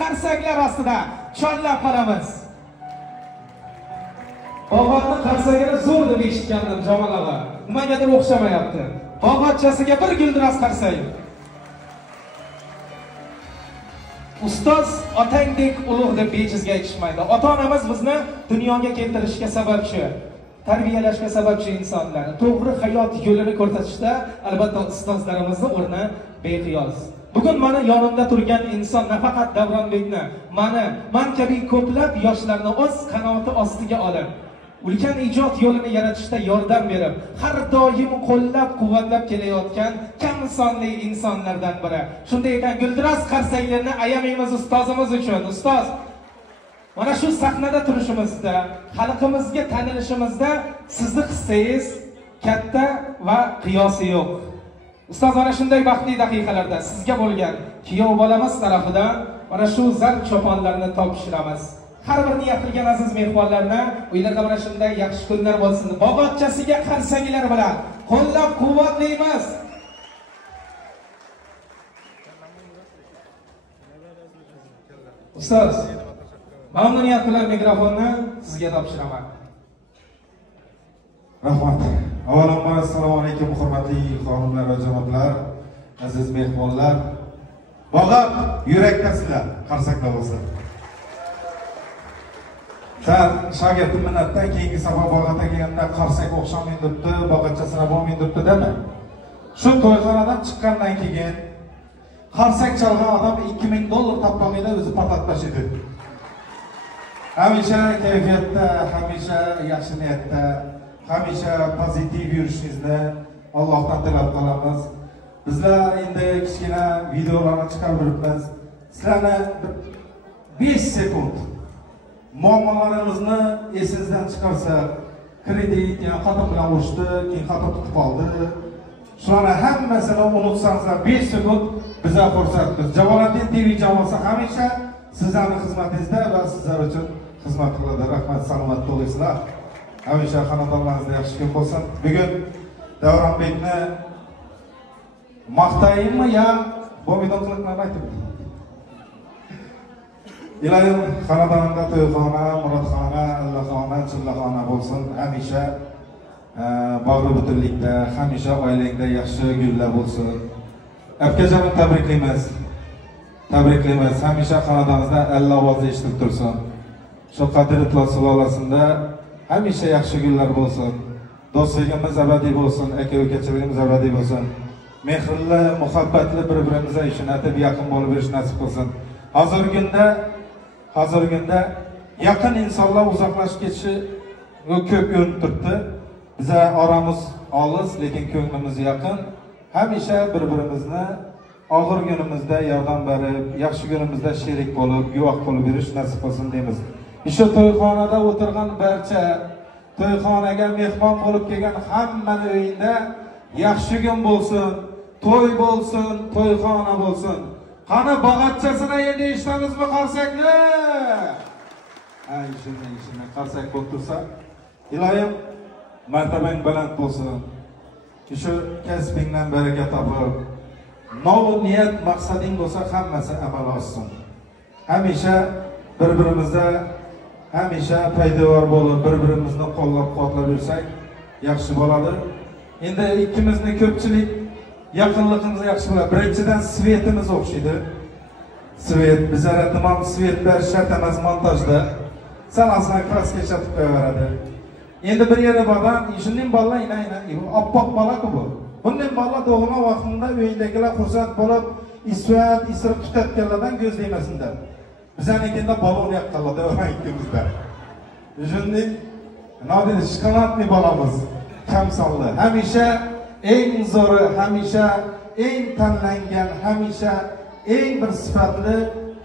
qarsaklar ostida chorlab qolamiz. Bog'otni qarsagini zo'r deb eshitgandim Jamol og'a. Nimagadir o'xshamayapti. Bog'otchasiga bir guldiroz qarsak. Ustoz otangdek ulug' deb bejizga aytishmaydi. Ota-onamiz bizni dunyoga keltirishga sababchi, tarbiyalashga sababchi insonlar. To'g'ri hayot yo'lini ko'rsatishda albatta ustozlarimizning o'rni beqiyos. Bugun mana yonimda turgan inson nafaqat Davronbekni, men kabi ko'plab yoshlarni o'z qanoti ostiga olib, ulkan ijod yo'lini yaratishda yordam berib, har doim qo'llab-quvvatlab kelayotgan kam sonli insonlardan biri. Shunday ekan, guldiroz qarsaklarni ayamaymiz ustozimiz uchun. Ustoz, mana shu sahnada turishimizda, xalqimizga tanilishimizda sizni hissangiz katta va qiyosi yo'q. Ustoz, mana shunday baxtli daqiqalarda sizga bo'lgan kuyov bolamiz tarafidan mana shu zal choponlarni topshiramiz. Har bir niyat qilgan aziz mehmonlarni uylarda mana shunday yaxshi kunlar bo'lsin. Bog'otchasiga qarsaklar bilan qo'llab-quvvatlaymiz. Ustoz, mamnuniyat bilan mikrofonni sizga topshiraman. Rahmat. Avvalambor assalomu alaykum hurmatli xonimlar va janoblar, aziz mehmonlar. Bog'ot yurakdasizlar, qarsaklar bo'lsin. Sen shogirdim minnatdan keyingi safar Bog'otga kelganda qarsak o'xshamaydi debdi, bog'otchasini bo'lmaydi debdi dema. Shu to'yxonadan chiqqandan keyin qarsak chalgan odam $2000 topolmaydi, o'zi portlatmas edi. Hamisha kayfiyatda, hamisha yaxshi niyatda, hamisha pozitiv yurishingizni Allohdan tilab qolamiz. Bizlar endi kichkina videolarni chiqarib, sizlarni 5 sekund muammolarimizni esingizdan chiqarsak, kredit, yani xato bilan urishdi, keyin xato tutib qoldi. Shularni hammasini unutsangizlar 5 sekund bizga fursatmiz. Javolatli TV jamoasi hamisha sizlarning xizmatingizda va sizlar uchun xizmat qiladi. Rahmat, salomat bo'linglar. Hamisha xonadonlaringizda yaxshi kun bo'lsin. Bugun Davronbekni maqtayinmi yo bo'lmaydigan qilib aytib. Ilohim xonadonda to'yxona, murodxona, allaxona, chillaxona bo'lsin. Hamisha bag'ri butunlikda, hamisha oilangda yaxshi gullar bo'lsin. Akajonim tabriklaymiz. Tabriklaymiz. Hamisha xonadoningizda Alloh ovozi eshitilib tursin. Shu qadrli sulolasinda hamisha yaxshi gullar bo'lsin. Do'stligimiz abadiy bo'lsin, aka-ukachiligimiz abadiy bo'lsin. Mehrli, muhabbatli bir-birimizga ishonatib yaqin bo'lib yurish nasib qilsin. Hozirgi kunda yaqin insonlar uzoqlashib ketishi ko'p ko'rinib turibdi. Biza oramiz olis, lekin ko'nglimiz yaqin. Hamisha bir-birimizni og'ir kunimizda yordam berib, yaxshi kunimizda sherik bo'lib, guvoh bo'lib yurish nasib qilsin deymiz. Shu to'yxonada o'tirgan barcha, to'yxonaga mehmon bo'lib kelgan hammaning uyida yaxshi kun bo'lsin, to'y bo'lsin, to'yxona bo'lsin. Qani bog'otchasini endi eshitamizmi qarsakni? Shunday qarsak bo'lib tursa, ilohim martabang baland bo'lsin. Shu kasbingdan baraka topib, niyat maqsading bo'lsa hammasi amalga oshsin. Hamisha bir-birimizda hamisha foydavor bo'lib, bir-birimizni qo'llab-quvvatlab yursak yaxshi bo'ladi. Endi ikkimizni ko'pchilik yaqinligimiz yaxshi bo'ladi. Birinchidan svetimiz o'xshaydi. Svet, bizlar tamom svet berish shart emas montajda. Salasdan kraska chatib qo'yaveradi. Endi bir yere bordan, shundan balla oppoq bola-ku bu. Bundan balla doğma vaqtida uydagilar xursand bo'lib, isirib tutatganlardan ko'zlaymasinlar. Bizanikiga balon yaqqanlarda o'rnaykimizda. Shundan nodin shikolatli bolamiz, kamsonli. Hamisha eng zo'ri, hamisha eng tanlangan, hamisha eng bir sifatli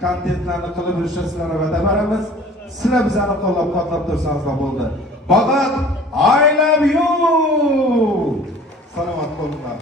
kontentlarni qilib yurishingizlarga va'da beramiz. Sizlar bizani qo'llab-quvvatlab tursangiz bo'ldi. Bog'ot, I love you. Salomat bo'linglar.